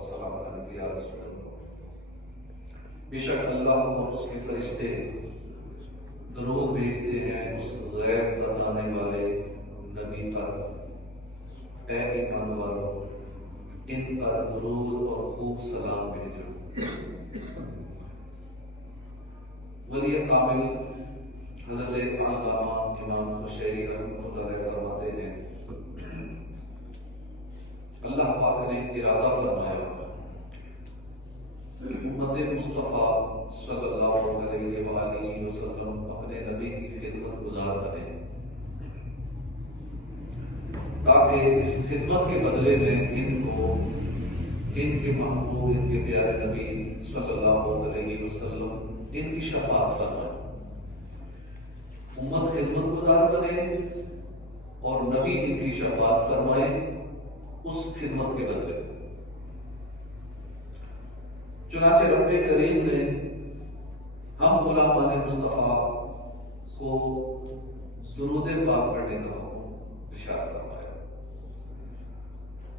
والسلام علیک یا رسول اللہ۔ بے شک اللہ اور اس کے فرشتے درود بھیجتے ہیں اس غیب بتانے والے نبی پر۔ اے ایمان والو، ان پر درود اور خوب سلام بھیجو۔ ولی کامل حضرت علامہ امام قشیری رحمۃ اللہ علیہ فرماتے ہیں، اللہ پاک نے ارادہ فرمایا کہ امت مصطفیٰ صلی اللہ علیہ وآلہ وسلم اپنے نبی کی خدمت گزار بنے، تاکہ اس خدمت کے بدلے میں ان کو ان کے محبوب، ان کے پیارے نبی صلی اللہ علیہ وسلم ان کی شفاعت فرمائے۔ امت خدمت گزار بنے اور نبی ان کی شفاعت فرمائے اس خدمت کے بدلے۔ چنانچہ رب کریم نے ہم غلامان مصطفیٰ کو درود پاک پڑھنے کا حکم ارشاد فرمایا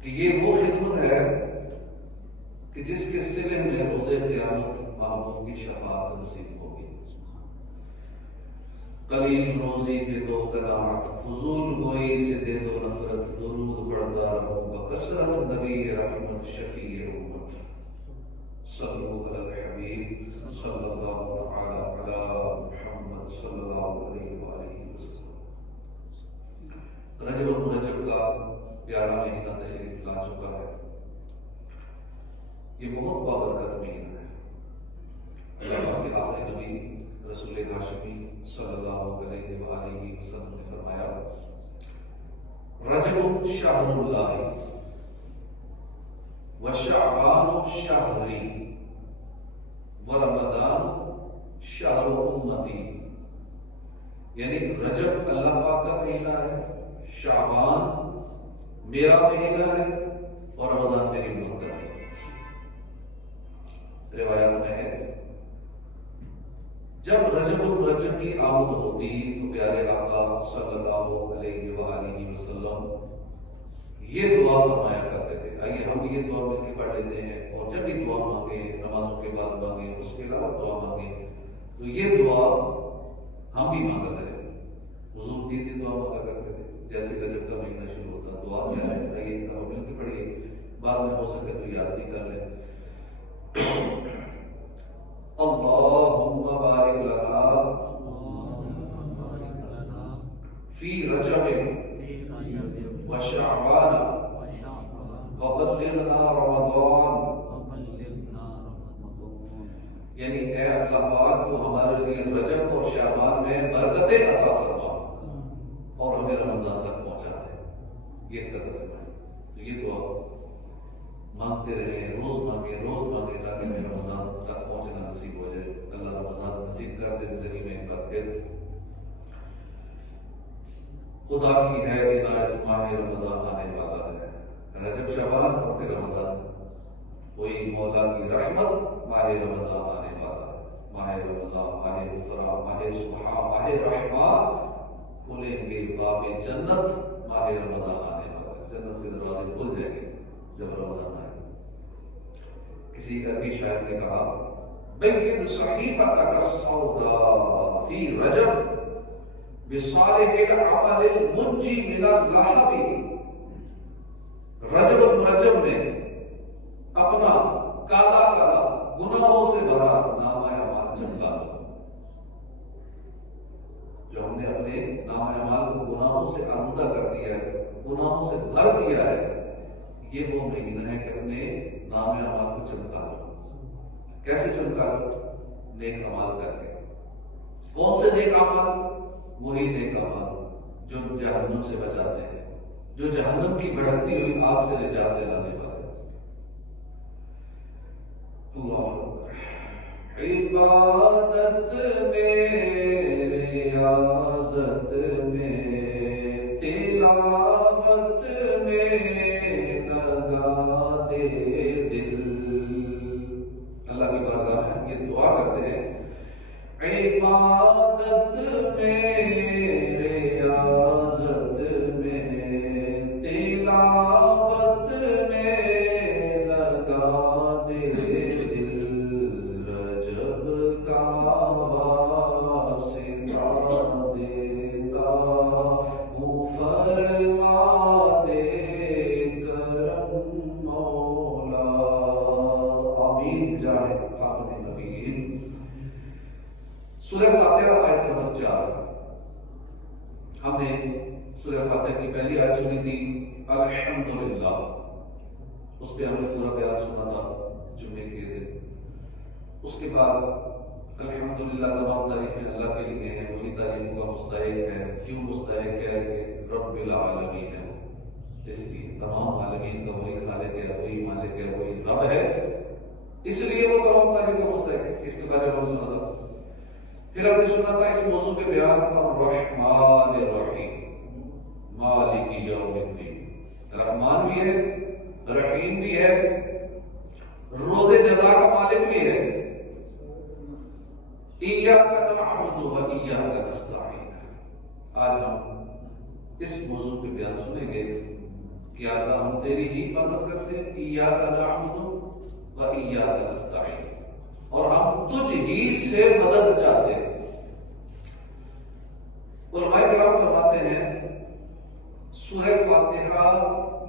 کہ یہ وہ خدمت ہے کہ جس کے صلے میں روز قیامت محبوب کی شفاعت نصیب ہوگی۔ قلیل روزی دے دو قناعت، فضول گوئی سے دے دو نفرت، درود پڑھتا رہو بکثرت نبی رحمت شفیع امت۔ صلو علی الحبیب صلی اللہ تعالی علی محمد صلی اللہ علیہ وآلہ وسلم۔ رجب المرجب کا 11واں مہینہ تشریف لا چکا ہے۔ یہ بہت بابرکت مہینہ ہے۔ اللہ کے آخری نبی رسول ہاشمی صلی اللہ علیہ وآلہ وسلم نے فرمایا، رجب شہر اللہ وشعبان شہری ورمضان شہر امتی۔ یعنی رجب اللہ پاک کا مہینہ ہے، شعبان میرا مہینہ ہے اور رمضان میری امت کا ہے۔ روایات میں ہے جب رجب المرجب کی آمد ہوتی تو پیارے آقا صلی اللہ علیہ وآلہ وسلم یہ دعا فرمایا کرتے تھے۔ آئیے ہم یہ دعا مل کے پڑھ لیتے ہیں، اور جب بھی دعا مانگے، نمازوں کے بعد مانگے، اس کے علاوہ دعا مانگے، تو یہ دعا ہم بھی مانگا کریں۔ حضور کی دعا مانگا کرتے تھے، جیسے رجب کا مہینہ شروع ہوتا دعا کیا ہے، آئیے دعا مل کے پڑھیے، بعد میں ہو سکے تو یاد بھی کر لیں۔ اللہم بارک لنا فی رجب وشعبان وبلغنا رمضان۔ یعنی اے اللہ پاک تو ہمارے لیے رجب اور شعبان میں برکتیں عطا فرما اور ہمیں رمضان تک پہنچا دے۔ یہ اس کا ترجمہ ہے۔ تو یہ دعا مانگتے رہیں، روز مانگے تاکہ ہمیں رمضان تک پہنچنا نصیب ہو جائے۔ اللہ رمضان نصیب کر دے زندگی میں ایک بار پھر۔ خدا کی ہے عنایت، ماہ رمضان آنے والا ہے۔ رجب شعبان اور پھر رمضان، کوئی مولا کی رحمت، ماہ رمضان آنے والا ہے۔ ماہ رمضان، ماہ غفران، ماہ سبحان، ماہ رحمان، کھلیں گے باب جنت، ماہ رمضان آنے والا ہے۔ جنت کے دروازے کھل جائیں گے جب رمضان آئے۔ کسی عربی شاعر نے کہا، بید صحیفتک السوداء فی رجب بصالح العمل المنجی من اللہب۔ رجب المرجب میں اپنا کالا کالا گناہوں سے بھرا نامہ اعمال چمکا لو۔ جو ہم نے اپنے نامہ اعمال کو گناہوں سے آلودہ کر دیا ہے، گناہوں سے بھر دیا ہے، یہ وہ مہینہ ہے کہ اپنے نامہ اعمال کو چمکا لو۔ کیسے چمکا لو؟ نیک اعمال کر کے۔ کون سے نیک اعمال؟ وہی نیک اعمال جو جہنم سے بچاتے ہیں، جو جہنم کی بھڑکتی ہوئی آگ سے نجات دلانے والے۔ اللہ اکبر۔ عبادت میں، ریاضت میں، تلاوت میں لگا دے دل۔ اللہ کی بارگاہ میں ہم یہ دعا کرتے ہیں، عبادت میں، ریاضت میں، تلاوت میں لگا آمین بجاہ خاتم النبیین۔ سورہ فاتحہ آیت نمبر 4۔ ہم نے سورہ فاتحہ کی پہلی آیت سنی تھی الحمدللہ، اس پہ ہم نے پورا بیان سنا تھا جمعے کے دن۔ اس کے بعد الحمدللہ تمام تعریفیں اللہ کے لیے ہیں، وہی تعریفوں کا مستحق ہے۔ کیوں مستحق ہے؟ کہ رب العالمین ہے، اس لیے تمام عالمین کا وہی خالق ہے، وہی مالک ہے، وہی رب ہے، اس لیے وہ تمام تعریف کا مستحق ہے۔ اس کے بارے میں سنا تھا۔ پھر ہم نے سنا تھا اس موضوع پہ بیان الرحمن الرحیم، مالک یوم الدین، رحمان بھی ہے، رحیم بھی ہے، روز جزا کا مالک بھی ہے۔ ایاک نعبد و ایاک نستعین۔ آج ہم اس موضوع پہ بیان سنیں گے کہ اللہ ہم تیری ہی عبادت کرتے ہیں، ایاک نعبد و ایاک نستعین، اور ہم تجھ ہی سے مدد چاہتے ہیں۔ علماء کرام فرماتے ہیں سورہ فاتحہ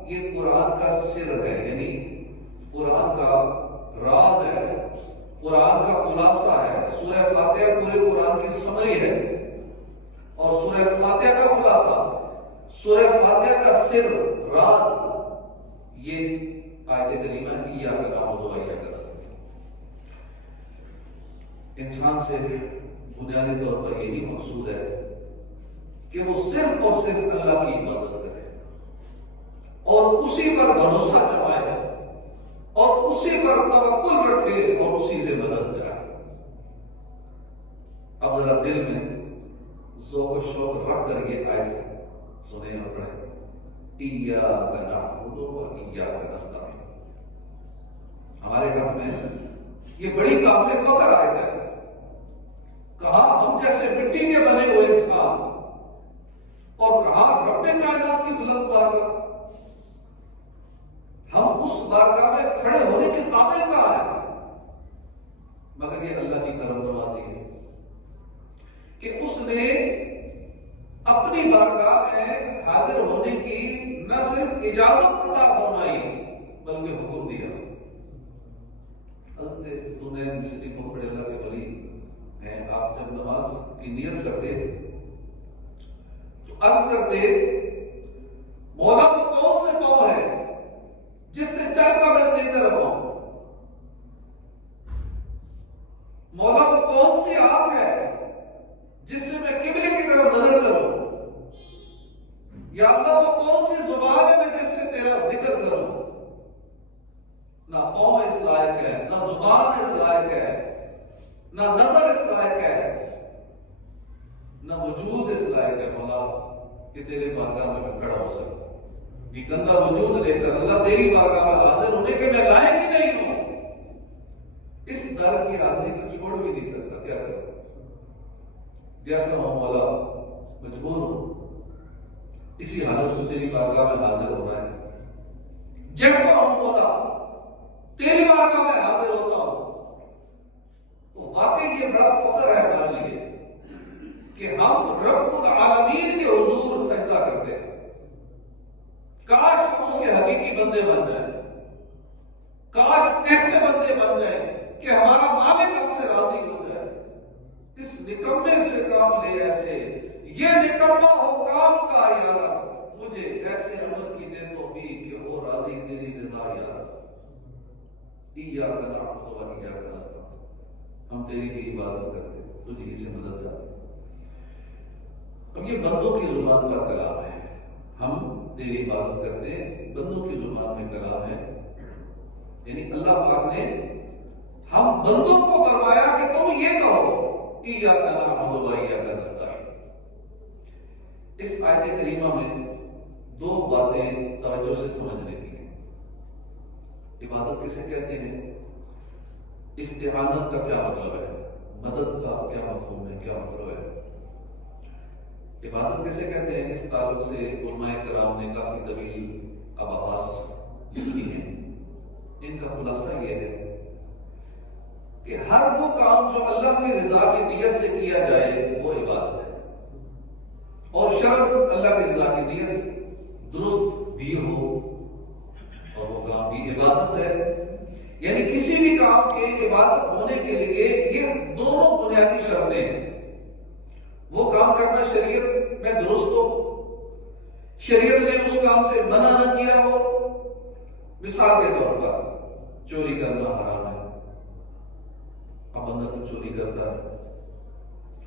یہ قرآن کا سر ہے، یعنی قرآن کا راز ہے، قرآن کا خلاصہ ہے۔ سورہ فاتحہ پورے قرآن کی سمری ہے، اور سورہ فاتحہ کا خلاصہ، سورہ فاتحہ کا سر، راز، یہ آیت کریمہ ایاک نعبد و ایاک نستعین۔ انسان سے بنیادی طور پر یہی مقصود ہے کہ وہ صرف اور صرف اللہ کی عبادت کرے اور اسی پر بھروسہ جمائے اور اسی پر توکل رکھے اور اسی سے مدد چاہے۔ اب ذرا دل میں ذوق و شوق رکھ کر یہ آیت سنیں اور پڑھیں، ایاک نعبد و ایاک نستعین۔ ہمارے حق میں یہ بڑی قابل فخر آیت ہے۔ کہا ہم جیسے مٹی کے بنے ہوئے انسان، اور کہا رب کائنات کی بلند بارگاہ، ہم اس بارگاہ میں کھڑے ہونے کے قابل کہاں ہیں؟ مگر یہ اللہ کی کرم نوازی ہے کہ اس نے اپنی بارگاہ میں حاضر ہونے کی نہ صرف اجازت عطا فرمائی بلکہ حکم دیا۔ حضرت حنین مصری کو بڑے اللہ کے ولی ہیں، آپ جب نماز کی نیت کرتے تو عرض کرتے مولا وہ کون سے پاؤں ہے جس سے چل کر میں دیتے رہوں، مولا وہ کون سی آنکھ ہے جس سے میں قبلے کی طرف نظر کروں، یا اللہ وہ کون سی زبان ہے میں جس سے تیرا ذکر کروں۔ نہ پاؤں اس لائق ہے، نہ زبان اس لائق ہے، نہ نظر اس لائق ہے، نہ وجود اس لائق ہے مولا کہ تیرے بارگاہ میں کھڑا ہو سکوں۔ یہ گندا وجود لے کر اللہ تیری بارگاہ میں حاضر ہونے کے میں لائق ہی نہیں ہوں۔ اس در کی حاضری کو چھوڑ بھی نہیں سکتا، کیا کروں؟ جیسا ہوں مولا مجبور ہوں، اسی حالت میں تیری بارگاہ میں حاضر ہو رہا ہے۔ جیسا ہوں مولا تیری بارگاہ میں حاضر ہوتا ہوں۔ تو واقعی یہ بڑا فخر ہے ہمارے لیے کہ ہم رب العالمین کے حضور سجدہ کرتے ہیں۔ کاش ہم اس کے حقیقی بندے بن جائیں، کاش ایسے بندے بن جائیں کہ ہمارا مالک ہم سے راضی ہو جائے۔ اس نکمے سے کام لے ایسے، یہ نکمہ ہو کام کا یا رب، مجھے ایسے عمل کی دے توفیق کہ ہو راضی تیری رضا یا رب۔ ایاک نعبد و ایاک نستعین، ہم تیری ہی عبادت کرتے ہیں، تجھ ہی سے مدد چاہتے ہیں۔ اب یہ بندوں کی زبان کا کلام ہے، ہم تیری عبادت کرتے ہیں، بندوں کی زبان میں کلام ہے، یعنی اللہ پاک نے ہم بندوں کو فرمایا کہ تم یہ کہو ایاک نعبد و ایاک نستعین۔ اس آیت کریمہ میں دو باتیں توجہ سے سمجھنے کی ہیں۔ عبادت کسے کہتے ہیں؟ استعانت کا کیا مطلب ہے؟ مدد کا کیا مفہوم ہے، کیا مطلب ہے؟ عبادت کسے کہتے ہیں؟ اس تعلق سے علماء کرام نے کافی طویل ابحاث لکھی ہیں۔ ان کا خلاصہ یہ ہے کہ ہر وہ کام جو اللہ کی رضا کی نیت سے کیا جائے وہ عبادت ہے، اور شرعاً اللہ کی رضا کی نیت درست بھی ہو اور وہ کام بھی عبادت ہے۔ یعنی کسی بھی کام کے عبادت ہونے کے لیے یہ دونوں بنیادی شرطیں ہیں. وہ کام کرنا شریعت میں درست ہو، شریعت نے اس کام سے منع نہ کیا ہو. مثال کے طور پر چوری کرنا حرام ہے، اب بندہ کو چوری کرتا ہے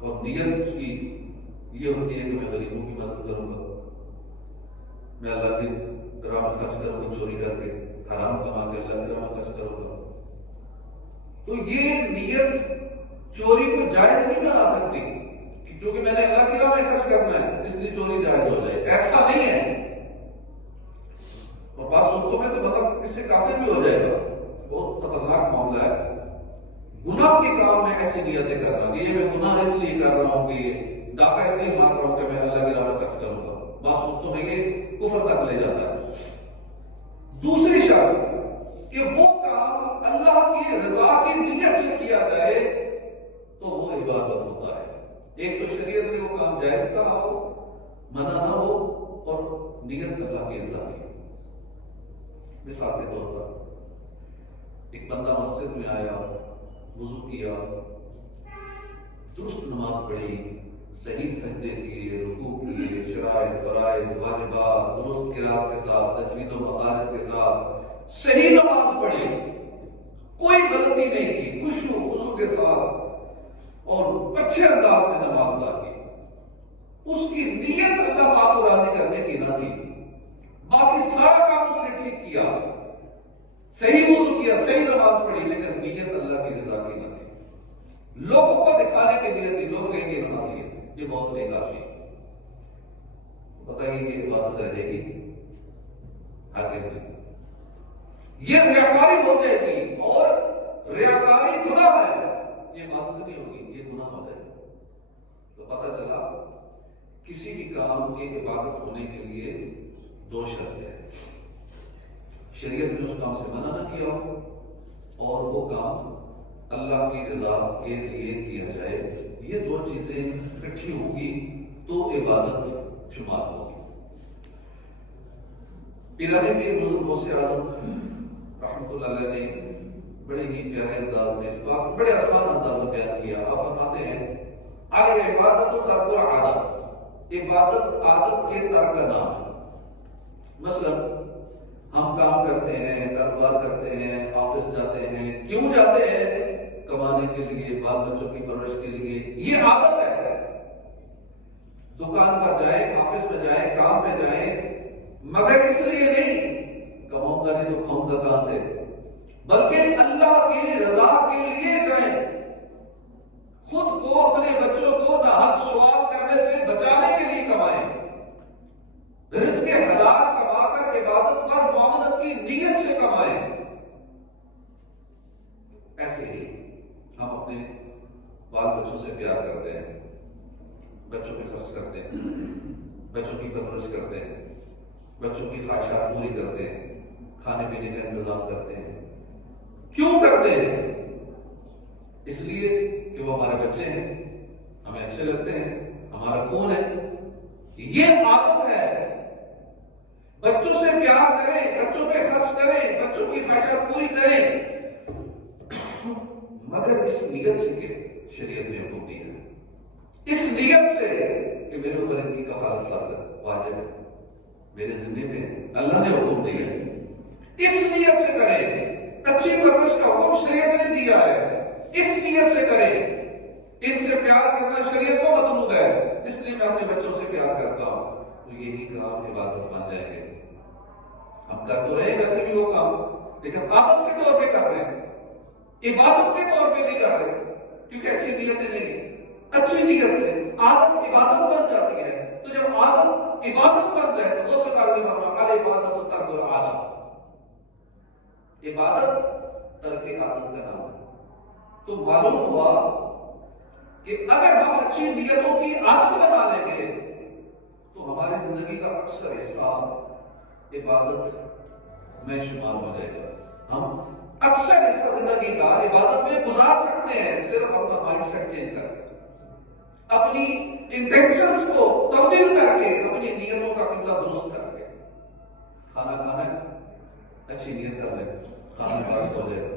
اور نیت اس کی یہ ہوتی ہے کہ میں غریبوں کی مدد کروں گا، میں اللہ کی راہ میں خرچ کروں گا، چوری کر کے حرام کما کے اللہ کی راہ میں خرچ کروں گا. تو یہ نیت چوری کو جائز نہیں بنا سکتی کیونکہ میں نے اللہ کی راہ میں خرچ کرنا ہے اس لیے چوری جائز ہو جائے، ایسا نہیں ہے. اور بعض صورتوں میں تو مطلب اس سے کافر بھی ہو جائے گا. بہت خطرناک معاملہ ہے گناہ کے کام میں ایسی نیتیں کرنا کہ یہ میں گناہ اس لیے کر رہا ہوں، کہ ڈاکہ اس لیے مار رہا ہوں کہ میں اللہ کی راہ میں خرچ کروں گا. بعض صورتوں میں یہ کفر تک لے جاتا ہے. دوسری شرط کہ وہ کام اللہ کی رضا کی نیت سے کیا جائے تو وہ عبادت ہوتا ہے. ایک تو شریعت نے وہ کام جائز کہا ہو، منع نہ ہو، اور نیت اللہ کی رضا کی. مثال کے طور پر ایک بندہ مسجد میں آیا، وضو کیا، درست نماز پڑھی، صحیح سجدے کیے، رکوع کیے، شرائط فرائض واجبات درست قرات کے ساتھ، تجوید و مخارج کے ساتھ صحیح نماز پڑھی، کوئی غلطی نہیں کی، خشوع خضوع کے ساتھ اور اچھے انداز میں نماز ادا کی. اس کی نیت اللہ پاک کو راضی کرنے کی نہ تھی، باقی سارا کام اس نے ٹھیک کیا، صحیح وضو کیا، صحیح نماز پڑھی، لیکن نیت اللہ کی رضا کی نہ تھی. لوگوں کو دکھانے کی نیت تھی، لوگ کہیں گے نمازی ہے، یہ بہت نیک آدمی. بتائیے یہ عبادت رہے گی؟ ہرگز نہیں. یہ ریاکاری ہو جائے گی، اور ریاکاری گناہ ہے، یہ عبادت نہیں ہوگی، یہ گناہ ہو جائے گا. تو پتہ چلا کسی بھی کام کی عبادت ہونے کے لیے دو شرط ہے. شریعت نے اس کام سے منع نہ کیا ہو اور وہ کام اللہ کی رضا کے لیے کیا جائے. یہ دو چیزیں اکٹھی ہوگی تو عبادت شمار ہوگی. پیرانے پیر بزرگ غوث اعظم رحمۃ اللہ علیہ نے بڑے ہی پیارے انداز میں اس بات بڑے آسان انداز میں بیان کیا. آپ فرماتے ہیں العبادت و ترک العادت، عبادت عادت کے ترک کا نام ہے. مثلا ہم کام کرتے ہیں، کاروبار کرتے ہیں، آفس جاتے ہیں، کیوں جاتے ہیں؟ کمانے کے لیے، بال بچوں کی پرورش کے لیے. یہ عادت ہے. دکان پر جائیں، آفس میں جائیں، کام پہ جائیں، مگر اس لیے نہیں کماؤں گا نہیں تو کھاؤں گا کہاں سے، بلکہ اللہ کی رضا کے لیے جائیں. خود کو، اپنے بچوں کو ناحق سوال کرنے سے بچانے کے لیے کمائیں. رزق حلال کما کر عبادت پر معاونت کی نیت سے کمائیں. ایسے ہی ہم اپنے بال بچوں سے پیار کرتے ہیں، بچوں پہ خرچ کرتے ہیں، بچوں کی پرورش کرتے ہیں، بچوں کی خواہشات پوری کرتے ہیں، کھانے پینے کا انتظام کرتے ہیں. کیوں کرتے ہیں؟ اس لیے کہ وہ ہمارے بچے ہیں، ہمیں اچھے لگتے ہیں، ہمارا خون ہے. یہ عادت ہے. بچوں سے پیار کریں، بچوں پہ خرچ کریں، بچوں کی خواہشات پوری کریں، مگر اس نیت سے کہ شریعت میں حکم دیا ہے، اس نیت سے کہ میرے اوپر ان کی کفالت واجب ہے، میرے ذمہ پہ اللہ نے حکم دیا ہے. اس نیت سے کریں. اچھی پرورش کا حکم شریعت نے دیا ہے، اس نیت سے کریں. ان سے پیار کرنا شریعت کو مطلوب ہے، اس لیے میں اپنے بچوں سے پیار کرتا ہوں. تو یہی کام عبادت بن جائیں گے. ہم کر تو رہے ہیں ویسے بھی وہ کام، لیکن عادت کے طور پہ کر رہے ہیں، عبادت کے طور پہ نہیں کر رہے، کیونکہ اچھی نیتیں نہیں. اچھی نیت سے عادت عبادت بن جاتی ہے. تو جب عادت عبادت بن جائے تو غسل پاک نے فرمایا العبادت و ترک العادت، عبادت ترک عادت کا نام ہے. تو معلوم ہوا کہ اگر ہم اچھی نیتوں کی عادت بنا لیں گے تو ہماری زندگی کا اکثر حصہ عبادت میں شمار ہو جائے گا. ہم اکثر حصہ زندگی کا عبادت میں گزار سکتے ہیں، صرف اپنا مائنڈ سیٹ چینج کر کے، اپنی انٹینشنز کو تبدیل کر کے، اپنی نیتوں کا قبلہ درست کر کے. کھانا کھانا ہے، اچھی نیت کر لیں، عبادت ہو جائے گا.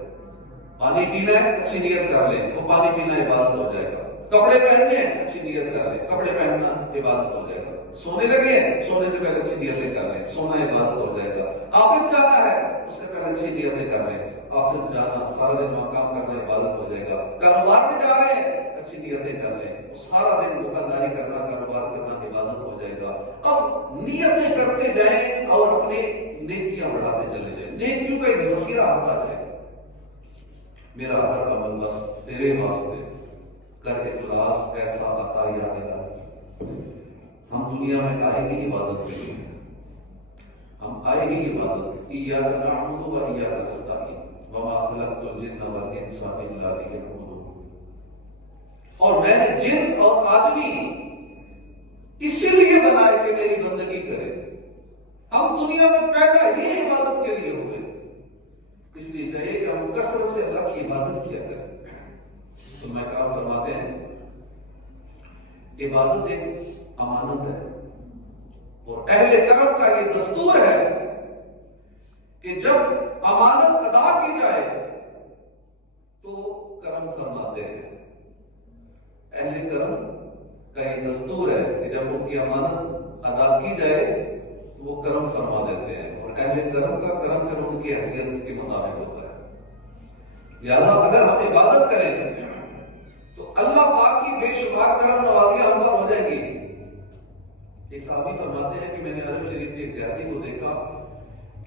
پانی پینا ہے اچھی نیت کر لیں، وہ پانی پینا عبادت ہو جائے گا. کپڑے پہننے ہیں اچھی نیت کر لیں، کپڑے پہننا عبادت ہو جائے گا. سونے لگے ہیں سونے سے پہلے اچھی نیتیں کر لیں، سونا عبادت ہو جائے گا. آفس جانا ہے اس سے پہلے اچھی نیتیں کر لیں، آفس جانا سارا دن وہاں کام کرنا عبادت ہو جائے گا. کاروبار میں جا رہے ہیں اچھی نیتیں کر لیں، سارا دن دکانداری کرنا کاروبار کرنا عبادت ہو جائے گا. اب نیتیں کرتے جائیں اور اپنے نیکیاں بڑھاتے چلے جائیں، نیکیوں کا ایک ذخیرہ ہوتا ہے. میرا ہر عمل بس تیرے واسطے کر اخلاص ایسا عطا یا الہی. ہم دنیا میں آئے ہی عبادت کے لیے، ہم آئے ہی عبادت. ایاک نعبد و ایاک نستعین وما خلقت الجن والانس الا لیعبدون. اور میں نے جن اور آدمی اسی لیے بنائے کہ میری بندگی کرے. ہم دنیا میں پیدا ہی عبادت کے لیے ہوئے، اس لیے چاہیے کہ ہم کثرت سے اللہ کی عبادت کیا کریں. تو میں کرام فرماتے ہیں عبادت ایک امانت ہے، اور اہل کرم کا یہ دستور ہے کہ جب امانت ادا کی جائے تو کرم فرماتے ہیں. اہل کرم کا یہ دستور ہے کہ جب ان کی امانت ادا کی جائے تو وہ کرم فرما دیتے ہیں، اور اہل کرم کا کرم پھر ان کی حیثیت کے مطابق ہوتا ہے. لہذا اگر ہم عبادت کریں تو اللہ پاک کی بے شمار کرم نوازیاں ہم پر ہو جائیں گی. ایک صحابی فرماتے ہیں کہ میں نے عرب شریف کے ایک دیہاتی کو دیکھا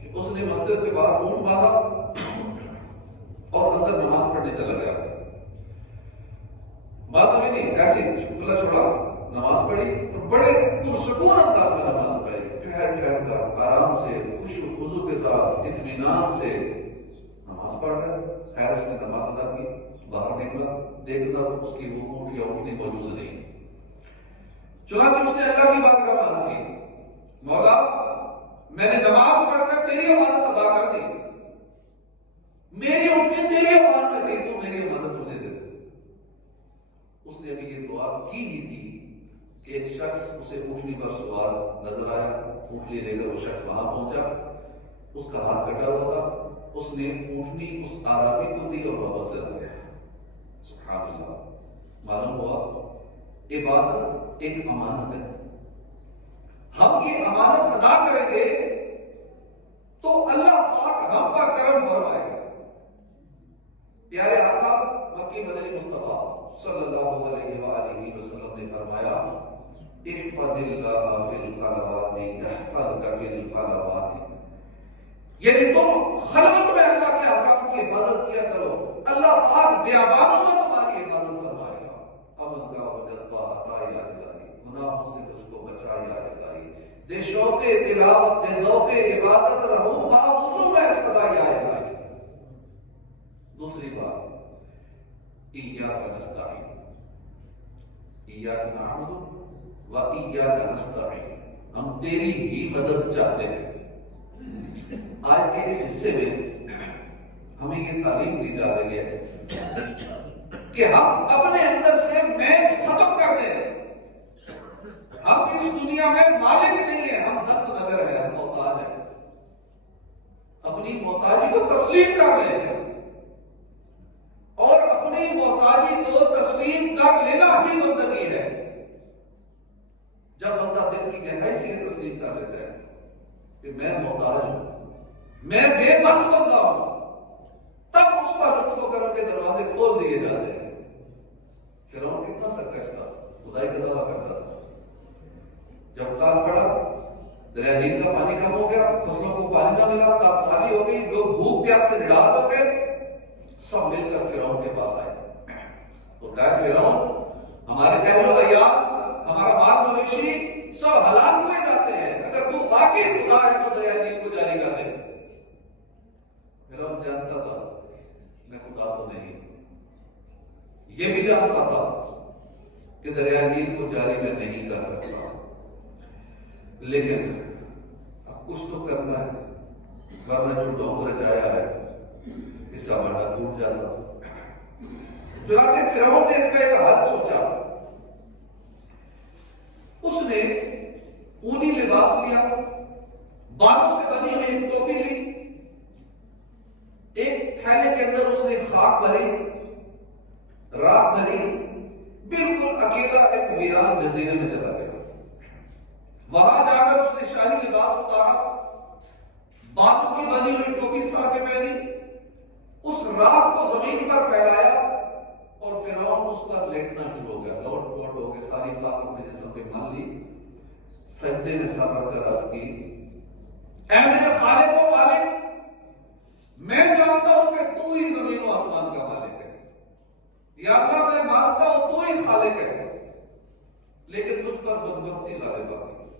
کہ اس نے مسجد کے باہر اونٹ باندھا اور اندر نماز پڑھنے چلا گیا. بات ابھی نہیں، ایسے کھلا چھوڑا نماز پڑھی اور بڑے پرسکون انداز میں نماز پڑھی، ٹھہر ٹھہر کر آرام سے خشوع و خضوع کے ساتھ اطمینان سے نماز پڑھ رہا ہے. خیر اس نے نماز ادا کی، باہر نکلا، دیکھتا تو اس کی وہ اونٹ یا اونٹنی موجود نہیں. چنانچہ اس نے اللہ کی بات کا عرض کی، مولا میں نے نماز پڑھ کر تیری امانت ادا کر دی، میری اونٹنی تیری امان میں تھی، تو میری امانت مجھے دے دے. اس نے ابھی یہ دعا کی ہی تھی کہ ایک شخص اسے اونٹنی پر سوار نظر آیا. اونٹنی لے کر وہ شخص وہاں پہنچا، اس کا ہاتھ کٹا ہوا تھا، اس نے اونٹنی اس آرابی کو دی اور واپس چلا گیا. سبحان اللہ. معلوم ہوا عبادت ایک امانت ہے. ہم یہ امانت ادا کریں گے تو اللہ پاک ہم پر کرم فرمائے گا. پیارے آقا مکی مدنی مصطفیٰ صلی اللہ علیہ وآلہ وسلم نے فرمایا احفظ اللہ فی الخلوات یحفظک فی الخلوات. یعنی تم خلوت میں اللہ کے احکام کی حفاظت کیا کرو، اللہ پاک بیابانوں میں تمہاری حفاظت فرمائے گا. امن کا و جذبہ عطا یا الہی، گناہوں سے مجھ کو بچا یا الہی. دے شوق تلاوت دے ذوق عبادت رہوں با وضو میں اسپدا یا الہی. دوسری بات ایاک نستعین، ایاک نعبد و ایاک نستعین. ہم تیری ہی مدد چاہتے ہیں. آج کے اس حصے میں ہمیں یہ تعلیم دی جا رہی ہے کہ ہم اپنے اندر سے میں ختم کر دیں. ہم اس دنیا میں مالک نہیں ہیں، ہم دست نگر ہیں، ہم محتاج ہیں. اپنی محتاجی کو تسلیم کر لیں، اور اپنی محتاجی کو تسلیم کر لینا بھی بندگی ہے. جب بندہ دل کی گہرائی سے یہ تسلیم کر لیتا ہے کہ میں محتاج ہوں، میں بے بس بندہ ہوں، تب اس پر لطف و کرم کے دروازے کھول دیے جاتے ہیں. فرعون کتنا سرکش تھا، خدائی کا دعویٰ کرتا تھا. جب کاٹ پڑا، دریا نیل کا پانی کم ہو گیا، فصلوں کو پانی نہ ملا، تاثالی ہو گئی، لوگ بھوک پیاس سے نڈال ہو گئے، سب مل کر فرعون کے پاس آئے. تو کہا فرعون ہمارے اہل و عیال، ہمارا مال مویشی سب ہلاک ہوئے جاتے ہیں، اگر تو واقعی خدا ہے تو دریا نیل کو جاری کر دے. فرعون جانتا تھا میں خدا تو نہیں، یہ بھی جانتا تھا کہ دریا نیل کو جاری میں نہیں کر سکتا، لیکن اب کچھ تو کرنا ہے، ورنہ جو ڈھونگ رچایا ہے اس کا بھانڈا ٹوٹ جاتا. چنانچہ فرعون نے اس کا ایک حل سوچا. اس نے اونی لباس لیا، بالوں سے بنی ہوئی ایک ٹوپی لی، ایک تھیلے کے اندر اس نے خاک بھری، رات بھری، بالکل اکیلا ایک ویران جزیرے میں چلا گیا۔ وہاں جا کر اس نے شاہی لباس اتارا، بالوں کی بنی ہوئی ٹوپی سر پہ پہنی، اس رات کو زمین پر پھیلایا اور فرعون اس پر لیٹنا شروع ہو گیا۔ لوٹ پوٹ ہو کے ساری خاک اپنے جسم پہ مان لی، سجدے میں سر رکھ کر عرض کی، اے میرے خالق و مالک، میں جانتا ہوں کہ تو ہی زمین و آسمان کا مالک ہے، یا اللہ میں مانتا ہوں تو ہی خالق ہے، لیکن مجھ پر بدبختی غالب آ گئی،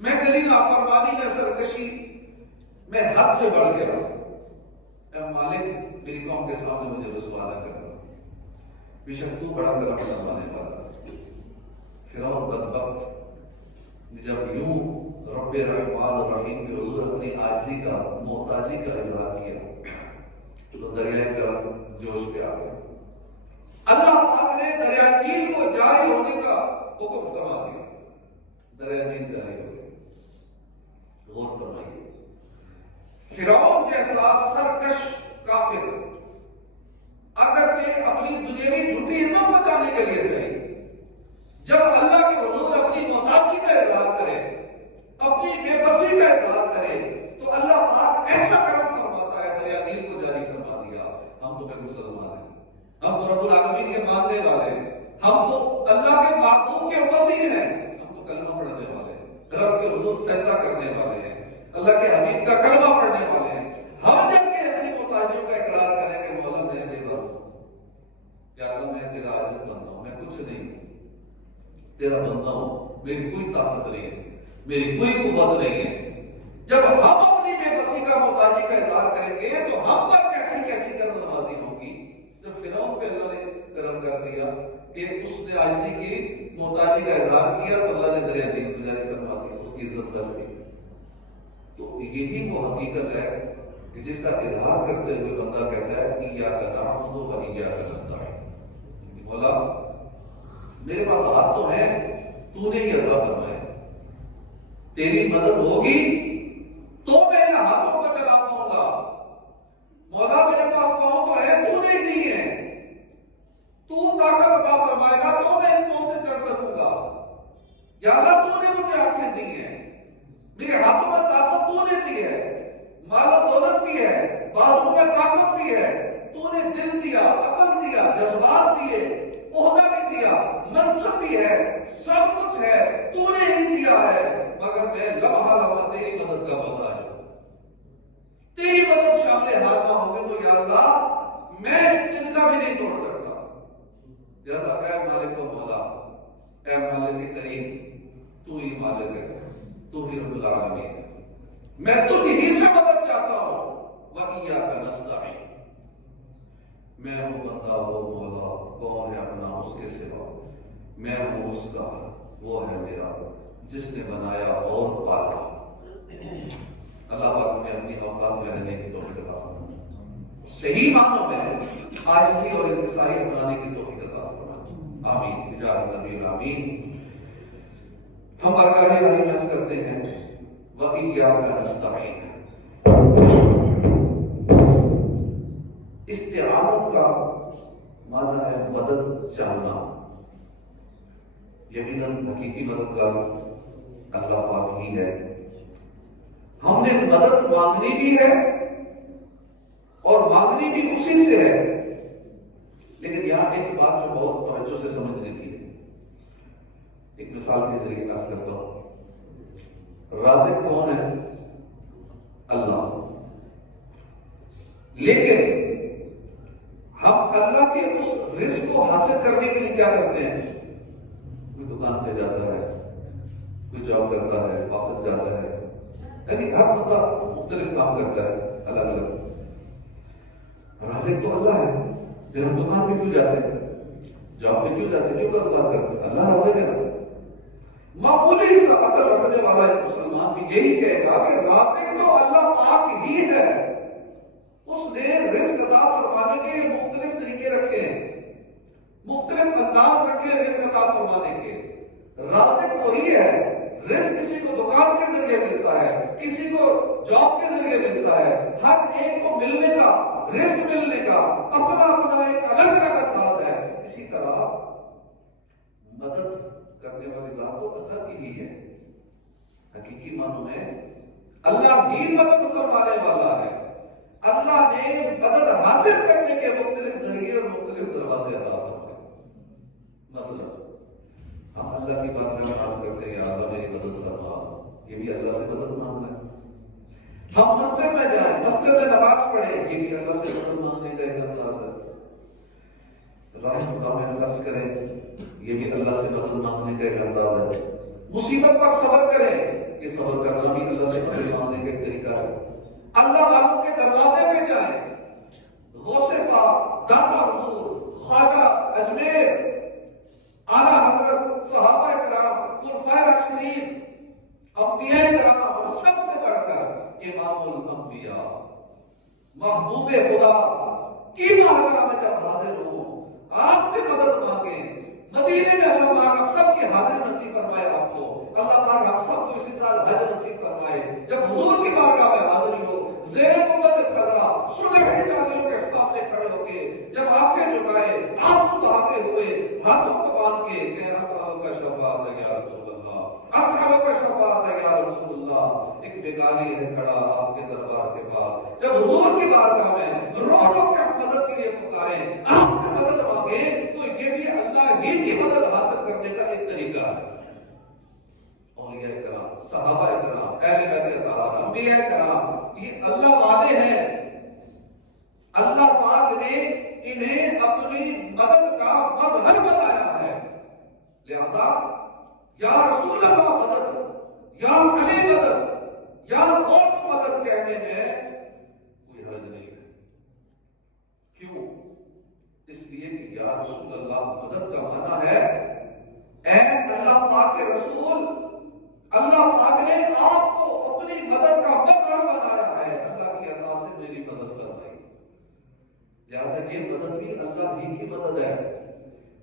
میں تیری نافرمانی میں سرکشی میں حد سے بڑھ گیا، اے مالک میری قوم کے سامنے مجھے رسوا نہ کرنا، بے شک تو بڑا کرم فرمانے والا۔ فرعون بدبخت جب یوں رب رحمان اور رحیم کے حضور اپنی عاجزی کا، محتاجی کا اظہار کیا تو دریائے کرم جوش پہ آ گیا۔ اللہ پاک نے دریائے نیل کو جاری ہونے کا حکم فرما دیا، دریائے نیل جاری ہو گیا۔ غور فرمائیے، فرعون جیسا سرکش کافر اگرچہ اپنی دنیاوی جھوٹی عزت بچانے کے لیے صحیح، جب اللہ کے حضور اپنی محتاجی کا اظہار کرے، اپنی بے بسی کا اظہار کرے، تو اللہ پاک ایسا کرم فرماتا ہے، دریا نیل کو جاری فرما دیا۔ ہم تو پھر مسلمان ہیں، ہم تو رب العالمین کے ماننے والے ہیں، ہم تو اللہ کے محبوب کے امتی ہیں، ہم تو کلمہ پڑھنے والے ہیں، رب کے حضور سجدہ کرنے والے ہیں، اللہ کے حبیب کا کلمہ پڑھنے والے ہیں۔ ہم جب کہ اپنی محتاجیوں کا اقرار کریں کہ مولا میں بے بس ہوں، یا اللہ میں تیرا عاجز بندہ ہوں، میں کچھ نہیں ہوں، تیرا بندہ ہوں، میری کوئی طاقت نہیں ہے، میری کوئی قوت نہیں ہے۔ جب ہم اپنی بے بسی کا، محتاجی کا اظہار کریں گے تو ہم پر کیسی کیسی کرم نوازی ہوگی۔ جب فرعون پہ اللہ نے کرم کر دیا کہ اس نے عاجزی کی، محتاجی کا اظہار کیا، تو اللہ نے دریا نیل کو جاری فرما دیا، اس کی عزت بچ گئی۔ تو یہی وہ حقیقت ہے کہ جس کا اظہار کرتے ہوئے بندہ کہتا ہے ایاک نعبد و ایاک نستعین، مولا میرے پاس ہاتھ تو ہے، تو نے ہی عطا فرمائے، تیری مدد ہوگی تو میں ان ہاتھوں کو چلا پاؤں گا، مولا میرے پاس پاؤں تو ہے، تو نے دی ہے، تو طاقت عطا فرمائے گا تو میں ان پاؤں سے چل سکوں گا، یا اللہ تو نے مجھے آنکھیں دی ہیں، میرے ہاتھوں میں طاقت تو نے دی ہے، مال و دولت بھی ہے، بازو میں طاقت بھی ہے، تو نے دل دیا، عقل دیا، جذبات دیے، عہدہ بھی دیا، منصب بھی ہے، سب کچھ ہے، تو نے ہی دیا ہے، مگر میں لمحہ لمحہ تیری مدد کا محتاج ہوں، تیری مدد شامل حال نہ ہوگی تو یا اللہ میں دل کا بھی نہیں توڑ سکتا۔ جیسا اے مالک و مولا، اے مالک کریم، تو ہی مالک ہے، تو ہی رب العالمین ہے، میں تجھ ہی سے مدد چاہتا ہوں، وَإِيَّاكَ نَسْتَعِينُ، میں ہوں بندہ، وہ مولا، کون ہے اپنا اس کے سوا، میں ہوں اس کا، وہ ہے میرا، جس نے بنایا اور پالا۔ اللہ پاک ہمیں اپنی اوقات میں رہنے کی توفیق عطا فرمائے، صحیح معنوں میں عاجزی اور انکساری اپنانے کی توفیق عطا فرمائے، آمین بجاہ نبی الامین۔ ہم برکاہ الہی میں عرض کرتے ہیں وَإِيَّاكَ نَسْتَعِينُ۔ استعانت کا معنی ہے مدد چاہنا، یقیناً حقیقی مددگار اللہ پاک ہی ہے، ہم نے مدد مانگنی بھی ہے اور مانگنی بھی اسی سے ہے، لیکن یہاں ایک بات جو بہت توجہ سے سمجھنی تھی، ایک مثال کے ذریعے عرض کرتا ہوں۔ رازق کون ہے؟ اللہ، لیکن ہم اللہ کے اس رزق کو حاصل کرنے کے لیے کیا کرتے ہیں؟ کوئی دکان پہ جاتا ہے، کوئی جاب کرتا ہے، واپس جاتا ہے، یعنی ہر بندہ مختلف کام کرتا ہے، الگ الگ۔ رازق تو اللہ ہے، پھر ہم دکان پہ کیوں جاتے ہیں، جاب پہ کیوں جاتے ہیں، کیوں کاروبار کرتے ہیں؟ اللہ رازق ہے نا۔ معمولی سا عقل رکھنے والا ایک مسلمان بھی یہی کہے گا کہ رازق تو اللہ پاک ہی ہے، اس نے رزق عطا فرمانے کے مختلف طریقے رکھے ہیں، مختلف انداز رکھے ہیں رزق عطا فرمانے کے، رازق وہی ہے، رزق کسی کو دکان کے ذریعے ملتا ہے، کسی کو جاب کے ذریعے ملتا ہے، ہر ایک کو ملنے کا، رزق ملنے کا اپنا اپنا ایک الگ الگ انداز ہے۔ اسی طرح مدد کرنے والی ذات تو اللہ کی ہی ہے، حقیقی معنوں میں اللہ ہی مدد فرمانے والا ہے۔ اللہ نے مدد حاصل کرنے کے مختلف ذریعے اور مختلف دروازے عطا فرمائے۔ مثلا ہم اللہ کی بات میں خاص کرتے ہیں، یا اللہ میری مدد فرما، یہ بھی اللہ سے مدد مانگنا ہے۔ ہم مسجد میں جائیں، مسجد میں نماز پڑھیں، یہ بھی اللہ سے مدد مانگنے کا ایک انداز ہے۔ راہ خدا میں خرچ کریں، یہ بھی اللہ سے مدد مانگنے کا ایک انداز ہے۔ مصیبت پر صبر کریں، یہ صبر کرنا بھی اللہ سے مدد مانگنے کا ایک طریقہ ہے۔ اللہ والوں کے دروازے پہ جائیں، غوث پاک، داتا حضور، خواجہ اجمیر، اعلیٰ حضرت، صحابہ کرام، خلفائے راشدین، انبیاء کرام اور سب سے بڑھ کر امام الانبیاء، محبوب خدا کی بارگاہ میں جب حاضر ہوں، آپ سے مدد مانگیں۔ مدینے میں اللہ پاک آپ سب کی حاضر نصیب فرمائے، آپ کو اللہ پاک آپ سب کو اسی سال حج نصیب فرمائے۔ جب حضور کی بارگاہ میں حاضری ہو، زیر گنبد خضرا سلح جاریوں کے سامنے کھڑے ہو کے جب آنکھیں جھکائے، آنسو بہاتے ہوئے، ہاتھوں کو باندھ کے کہ اسألک شفاعت یا رسول اللہ، اسألک شفاعت یا رسول اللہ، ایک بیگانی ہے کھڑا آپ کے دربار کے پاس۔ جب حضور کی بارگاہ میں رو رو کے مدد کے لیے پکاریں، آپ سے مدد مانگیں، تو یہ بھی اللہ ہی کی مدد حاصل کرنے کا ایک طریقہ ہے۔ اولیاء کرام، صحابہ کرام، اہل بیت اطہار، انبیاء کرام، یہ اللہ والے ہیں۔ اللہ پاک نے انہیں اپنی مدد کا مظہر بنایا ہے، لہذا یا رسول اللہ مدد، یا علی مدد، یا غوث مدد کہنے میں کوئی حرج نہیں ہے۔ کیوں؟ اس لیے کہ یا رسول اللہ مدد کا معنی ہے اے اللہ پاک کے رسول، اللہ پاک نے آپ کو اپنی مدد کا مظہر بنایا ہے، اللہ کی عطا سے میری مدد فرمائی۔ لہذا یہ مدد بھی اللہ ہی کی مدد ہے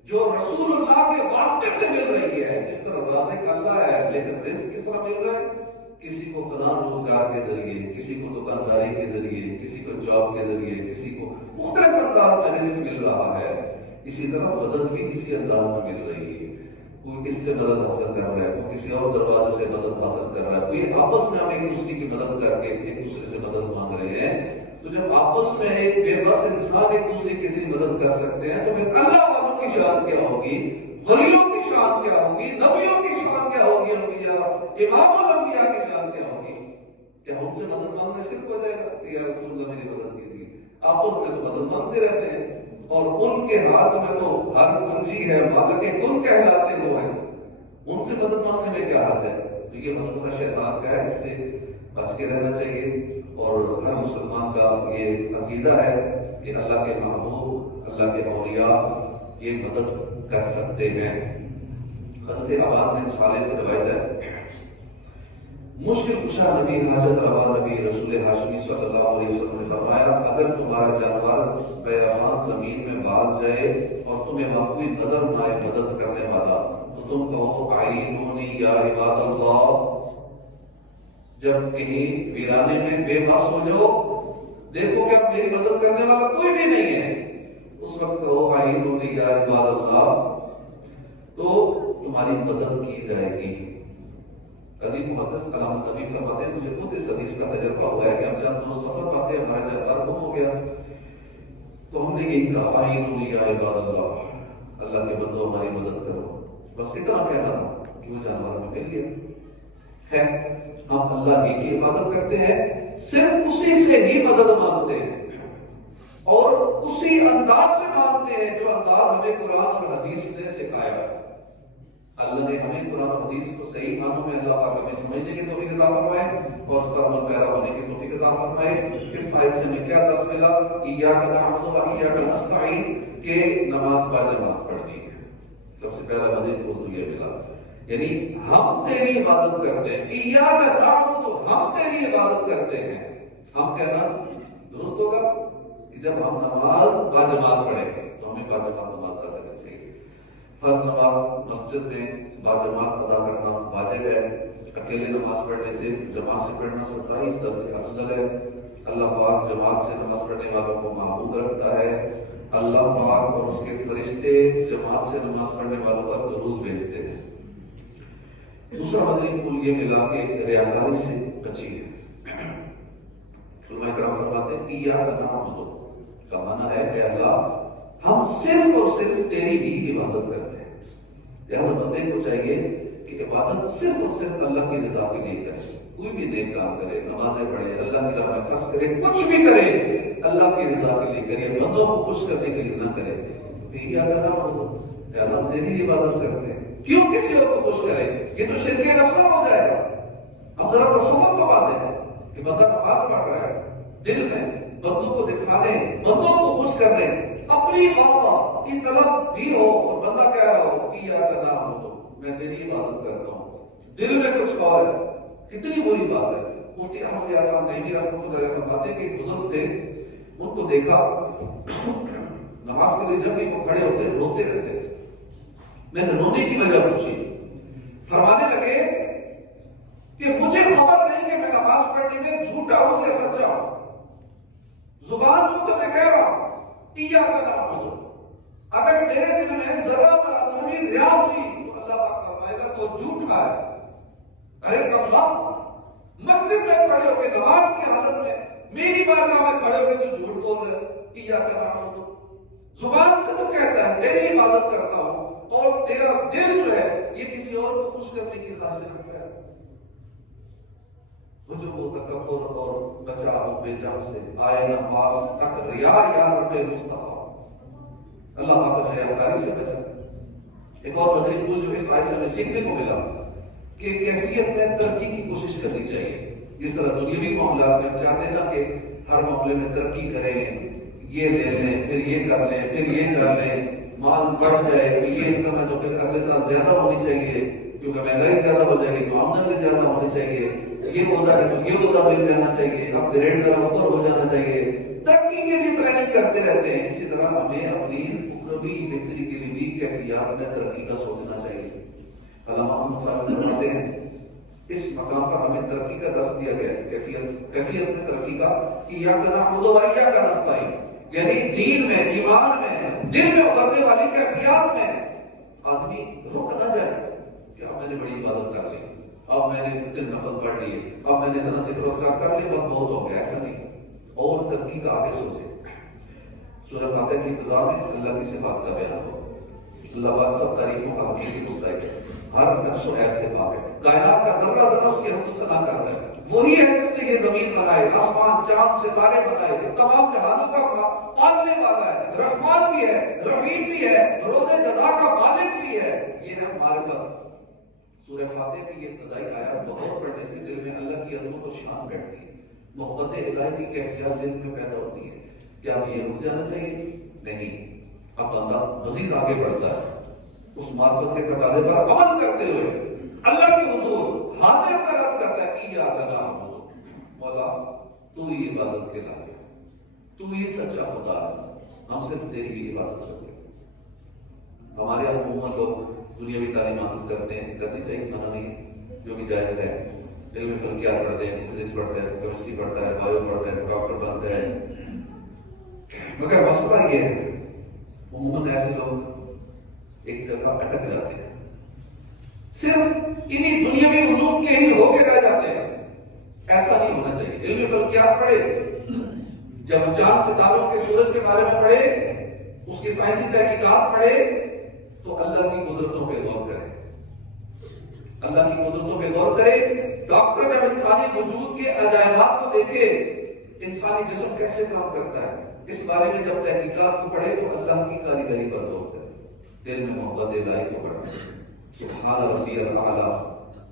جو رسول اللہ کے واسطے سے مل رہی ہے۔ جس طرح رازق اللہ ہے، لیکن رزق کس طرح مل رہا ہے؟ کسی کو فلاں روزگار کے ذریعے، کسی کو دکانداری کے ذریعے، کسی کو جاب کے ذریعے، کسی کو مختلف انداز میں رزق مل رہا ہے۔ اسی طرح مدد بھی اسی انداز میں مل رہی ہے۔ کوئی اس سے مدد حاصل کر رہا ہے، کوئی کسی اور دروازے سے مدد حاصل کر رہا ہے، کوئی آپس میں ہم ایک دوسرے کی مدد کر کے ایک دوسرے سے مدد مانگ رہے ہیں۔ تو جب آپس میں ایک بے بس انسان ایک دوسرے کی اتنی مدد کر سکتے ہیں تو پھر اللہ والوں کی شان کیا ہوگی، ولیوں کی شان کیا ہوگی، نبیوں کی شان کیا ہوگی، انبیاء، امام الانبیاء کی شان کیا ہوگی؟ کیا ہم سے مدد مانگنا شرک ہو جائے گا کہ یا رسول اللہ میری مدد کیجیے؟ آپس میں تو مدد مانگتے رہتے ہیں، اور ان کے ہاتھ میں تو ہر کنجی ہے، مالک کل کہلاتے وہ ہیں، ان سے مدد مانگنے میں کیا حرج ہے؟ تو یہ وسوسہ شیطان کا ہے، اس سے بچ کے رہنا چاہیے۔ اور ہر مسلمان کا یہ عقیدہ ہے کہ اللہ کے محبوب، اللہ کے اولیاء یہ مدد کر سکتے ہیں۔ حضرت عباد نے صالح سے روایت ہے، مشکل کشا نبی، حاجت روا نبی، رسول ہاشمی صلی اللہ علیہ وسلم نے فرمایا، اگر تمہارا جانور بیابان زمین میں بھاگ جائے اور تمہیں وہاں کوئی نظر نہ آئے مدد کرنے والا، تو تم کہو اعینونی یا عباد اللہ۔ جب کہیں ویرانے میں بے بس ہو جاؤ، دیکھو کہ اب میری مدد کرنے والا کوئی بھی نہیں ہے، اس وقت کہو اعینونی یا عباد اللہ، تو تمہاری مدد کی جائے گی۔ عظیم محدث کلام النبی فرماتے ہیں، مجھے خود اس حدیث کا تجربہ ہوا ہے کہ ہم جب دوست سفر پاتے ہیں، ہمارا جانور گم ہو گیا، تو ہم نے یہی کہا اعینونی یا عباد اللہ، اللہ کے بندو ہماری مدد کرو، بس اتنا کہنا تھا کہ وہ جانور ہمیں مل گیا ہے۔ ہم اللہ ہی کی عبادت کرتے ہیں، صرف اسی سے ہی مدد مانگتے ہیں، اور اسی انداز سے مانگتے ہیں جو انداز ہمیں قرآن اور حدیث نے سکھایا ہے۔ اللہ نے ہمیں قرآن اور حدیث کو صحیح معنوں میں اللہ پاک ہمیں سمجھنے کی توفیق عطا فرمائے اور اس پر عمل پیرا ہونے کی توفیق عطا فرمائے۔ اس آیت سے ہمیں کیا درس ملا؟ ایاک نعبد و ایاک نستعین، کہ نماز باجماعت پڑھنی ہے۔ سب سے پہلا وجہ اردو یہ ملا، یعنی ہم تیری عبادت کرتے ہیں، ایاک نعبد، ہم تیری عبادت کرتے ہیں۔ ہم کہنا درست ہوگا کہ جب ہم نماز باجماعت پڑھیں گے تو ہمیں باجماعت نماز ادا کرنی چاہیے۔ فرض نماز مسجد میں باجماعت ادا کرنا واجب ہے. اکیلے نماز پڑھنے سے جماعت سے پڑھنا 27 درجے افضل ہے. اللہ پاک جماعت سے نماز پڑھنے والوں کو محبوب رکھتا ہے. اللہ پاک اور اس کے فرشتے جماعت سے نماز پڑھنے والوں پر درود بھیجتے ہیں. دوسرا مدنی پھول یہ ملا کہ ریاکاری سے بچی ہے. علماء کرام فرماتے ہیں ایاک نعبد کا معنی ہے کہ اللہ ہم صرف اور صرف تیری ہی عبادت کرتے ہیں. لہذا بندے کو چاہیے کہ عبادت صرف اور صرف اللہ کی رضا کے لیے کرے. کوئی بھی نیک کام کرے, نمازیں پڑھے, اللہ کی راہ میں خرچ کرے, کچھ بھی کرے اللہ کی رضا کے لیے کرے, بندوں کو خوش کرنے کے لیے نہ کرے. اللہ ہم تیری عبادت کرتے ہیں, کیوں کسی اور کو خوش کرے؟ یہ تو شرک اصغر ہو جائے گا. ہم ذرا تصور تو بات ہے کہ بندہ نماز پڑھ رہا ہے, دل میں بندوں کو دکھانے, بندوں کو خوش کرنے, اپنی واہ کی طلب بھی ہو اور بندہ کہہ رہا ہو کہ یا کرنا ہو میں تیری عبادت کرتا ہوں, دل میں کچھ اور ہے. کتنی بری بات ہے. مفتی احمد یار نعیمی رحمۃ اللہ علیہ فرماتے ہیں کہ ایک بزرگ تھے, ان کو دیکھا نماز کے لیے جب بھی وہ کھڑے ہوتے روتے رہتے. میں نے رونے کی وجہ پوچھی. فرمانے لگے کہ مجھے خبر نہیں کہ میں نماز پڑھنے میں جھوٹا ہوں یا سچا ہوں. زبان سے تو میں کہہ رہا ہوں ایاک نعبد, اگر میرے دل میں ذرہ برابر بھی ریا ہوئی تو اللہ پاک فرمائے گا تو جھوٹا ہے. ارے کم مسجد میں کھڑے ہو کے نماز کی حالت میں میری بارگاہ میں کھڑے ہو کے تو جھوٹ بول رہے. ایاک نعبد زبان سے تو کہتا ہے تیری عبادت کرتا ہوں, اور تیرا دل جو ہے یہ کسی اور کو خوش کرنے کی خواہش رکھتا ہے. وجب و تکبر اور بچاؤ بے جان سے آئے نماز تک ریا یا رب مصطفیٰ. اللہ پاک ہمیں ریاکاری سے بچا. ایک اور مدنی پھول جو اس آیت سے ہمیں سیکھنے کو ملا کہ کیفیت میں ترقی کی کوشش کرنی چاہیے. جس طرح دنیاوی معاملات میں چاہتے ہیں نا کہ ہر معاملے میں ترقی کریں, یہ لے لیں, پھر یہ کر لیں, پھر یہ کر لیں, مال بڑھ جائے, پھر یہ انکم ہے تو پھر اگلے سال زیادہ ہونی چاہیے کیونکہ مہنگائی زیادہ ہو جائے گی تو آمدن بھی زیادہ ہونی چاہیے, یہ عہدہ ہے تو یہ عہدہ مل جانا چاہیے, اب گریڈ ذرا اوپر ہو جانا چاہیے. ترقی کے لیے پلاننگ کرتے رہتے ہیں. اسی طرح ہمیں اپنی اخروی بہتری کے لیے بھی کیفیات میں ترقی کا سوچنا چاہیے. علامہ محمد صاحب فرماتے ہیں اس مقام پر ہمیں ترقی کا درس دیا گیا ہے. کیفیت میں ترقی کا ایاک نعبد و ایاک نستعین, یعنی دین میں, ایمان میں, دل میں اترنے والی کیفیات میں آدمی رک نہ جائے کہ اب میں نے بڑی عبادت کر لی, اب میں نے اتنے نفل پڑھ لیے, اب میں نے اتنا ذکر روزگار کر لیا, بس بہت ہو گیا. ایسا نہیں, اور ترقی کا آگے سوچے. سورہ فاتحہ کی ابتدا میں اللہ کی صفات کا بیان ہو. اللہ پاک سب تعریفوں کا حقیقی مستحق ہے, ہر نقش و عیب سے پاک ہے. کائنات کا ذرہ ذرہ اس کی حمد و ثنا کر رہا ہے. وہی ہے جس نے یہ زمین بنائے, آسمان, چاند, ستارے بنائے, تمام جہانوں کا پالنے والا ہے, رحمان بھی ہے, رحیم بھی ہے, روز جزا کا مالک بھی ہے. یہ ہے معرفت. سورہ فاتحہ کی یہ ابتدائی آیات بہت پڑھنے سے دل میں اللہ کی عظمت و شان بیٹھتی ہے, محبت الہی کی کیفیت دل میں پیدا ہوتی ہے. کیا یہ رک جانا چاہیے؟ نہیں. اب بندہ مزید آگے بڑھتا ہے, اس معرفت کے تقاضے پر عمل کرتے ہوئے اللہ کے حضور حاضر پر عرض کرتا ہے ایاک نعبد, مولا تو ہی عبادت کے لائق, تو ہی سچا خدا ہے, ہم صرف تیری ہی عبادت کرتے ہیں. ہمارے یہاں عموماً لوگ دنیاوی تعلیم حاصل کرتے ہیں, کرنی چاہیے, منع نہیں, جو بھی جائز ہے. علم فلکیات پڑھتے ہیں, فزکس پڑھتے ہیں, کیمسٹری پڑھتا ہے, بایو پڑھتا ہے, ڈاکٹر بنتا ہے. مگر مسئلہ یہ ہے عموماً ایسے لوگ ایک جگہ اٹک جاتے ہیں, صرف انہی دنیاوی علوم کے ہی ہو کے رہ جاتے ہیں. ایسا نہیں ہونا چاہیے. علم فلکیات پڑھے, جب چاند ستاروں کے سورج کے بارے میں پڑھے, اس کی سائنسی تحقیقات پڑھے تو اللہ کی قدرتوں پہ غور کرے, اللہ کی قدرتوں پہ غور کرے. ڈاکٹر جب انسانی وجود کے عجائبات کو دیکھے, انسانی جسم کیسے کام کرتا ہے, اس بارے میں جب تحقیقات کو پڑھے تو اللہ کی کاریگری پر غور کرے, دل میں محبت الہی کو پڑھے. سبحان ربی الاعلیٰ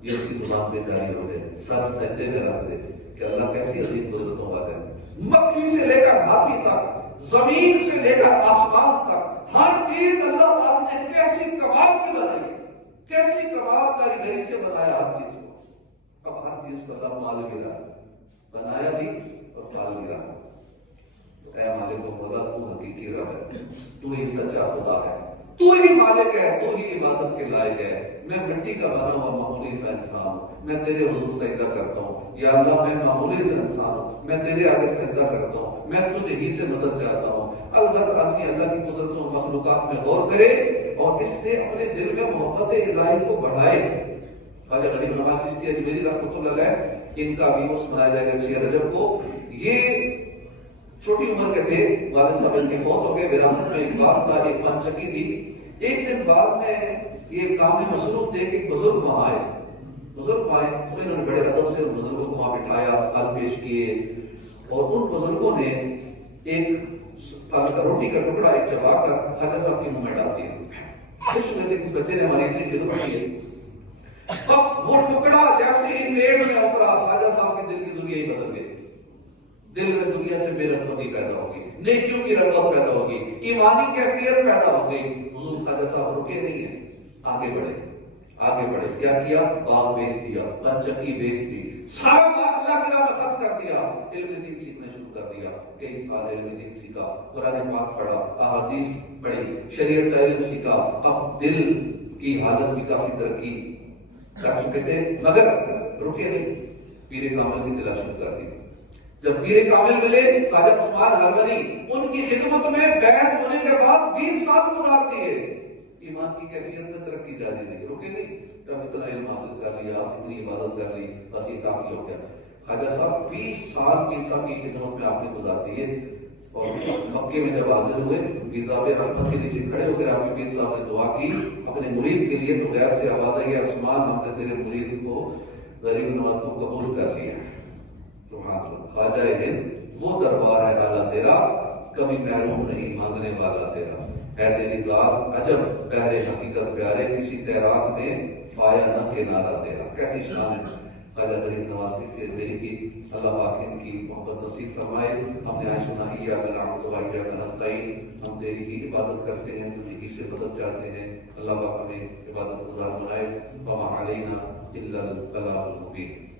یہ اس کی زبان پہ جاری ہو جائے, سر سجدے میں رکھ دے کہ اللہ کیسی عظیم قدرتوں والا ہے. مکھی سے لے کر ہاتھی تک, زمین سے لے کر آسمان تک, ہر چیز اللہ پاک نے کیسی کمال کی بنائی, کیسی کمال کاریگری سے بنایا ہر چیز کو. اب ہر چیز کو اللہ مال گرا, بنایا بھی اور مال گرا. اے مالک و مولا تو حقیقی رب ہے, تو ہی سچا خدا ہے, تو ہی مالک ہے، تو ہی عبادت کے لائق ہے، میں مٹی کا بنا ہوا معمولی سا انسان ہوں، میں تیرے حضور سجدہ کرتا ہوں، یا اللہ میں معمولی سا انسان ہوں، میں تیرے آگے سجدہ کرتا ہوں، میں تجھ ہی سے مدد چاہتا ہوں۔ الغرض آدمی اللہ کی قدرتوں مخلوقات میں غور کرے اور اس سے اپنے دل میں محبت الہی کو بڑھائے۔ خواجہ غریب نواز چشتی اجمیری رحمۃ اللہ علیہ، ان کا بھی عرس منایا جائے گا 6 رجب کو۔ یہ چھوٹی عمر کے تھے، والد صاحب ان کے فوت ہو گئے، وراثت میں ایک بات تھا، ایک پنچکی تھی۔ ایک دن بعد میں یہ کام میں مصروف تھے کہ بزرگ وہاں آئے، بزرگ آئے تو انہوں نے بڑے ادب سے ان بزرگوں کو وہاں بٹھایا، پھل پیش کیے، اور ان بزرگوں نے ایک روٹی کا ٹکڑا ایک چبا کر خواجہ صاحب کے منہ میں ڈال دیا۔ خوش ہوئے تھے، اس بچے نے ہماری اتنی خدمت کی ہے۔ بس وہ ٹکڑا جیسے ہی پیٹ میں اترا، خواجہ صاحب کے دل کی دنیا ہی بدل گئی۔ دل میں دنیا سے بے رغبتی پیدا ہوگی، نیکیوں کی رغبت پیدا ہوگی، ایمانی کیفیت پیدا ہو گئی۔ حضور خواجہ صاحب رکے نہیں ہیں، آگے بڑھے، آگے بڑھے۔ کیا کیا؟ باغ بیچ دیا، پنچکی بیچ دی، سارا مال اللہ کے راہ میں خرچ کر دیا، علم دین سیکھنا شروع کر دیا۔ کئی سال علم دین سیکھا، قرآن پاک پڑھا، احادیث پڑھی، شریعت کا علم سیکھا۔ اب دل کی حالت بھی کافی ترقی کر چکے تھے، مگر رکے نہیں، پیر کامل کی تلاش شروع کر دی۔ جب پیر کامل ملے خواجہ عثمان ہرمنی، ان کی خدمت میں بیعت ہونے کے بعد 20 سال گزار دیے۔ ایمان کی کیفیت میں ترقی جاری رہی، رکے نہیں۔ جب اتنا علم حاصل کر لیا، اتنی عبادت کر لی، بس یہ کافی ہو گیا۔ خواجہ صاحب 20 سال پیر صاحب کی خدمت میں آپ نے گزار دیے، اور مکے میں جب حاضر ہوئے، میزاب رحمت کے نیچے کھڑے ہو کر آپ کے پیر صاحب نے دعا کی اپنے مرید کے لیے، تو غیر سے آواز آئی، عثمان ہم نے تیرے مرید کو غریب نواز کو قبول کر لیا۔ سبحان اللہ۔ خواجہ ہند وہ دربار ہے اعلیٰ تیرا، کبھی محروم نہیں مانگنے والا تیرا، اے تیری ذات عجب پہلے حقیقت پیارے، کسی تیراک نے پایا نہ کنارہ تیرا۔ کیسی شان ہے خواجہ غریب نواز کی، اللہ پاک ان کی محبت نصیب فرمائے۔ ہم نے آج سنا ایاک نعبد و ایاک نستعین، ہم تیری ہی عبادت کرتے ہیں، تجھ ہی سے مدد چاہتے ہیں۔ اللہ پاک ہمیں عبادت گزار بنائے۔ وما علینا الا البلاغ المبین۔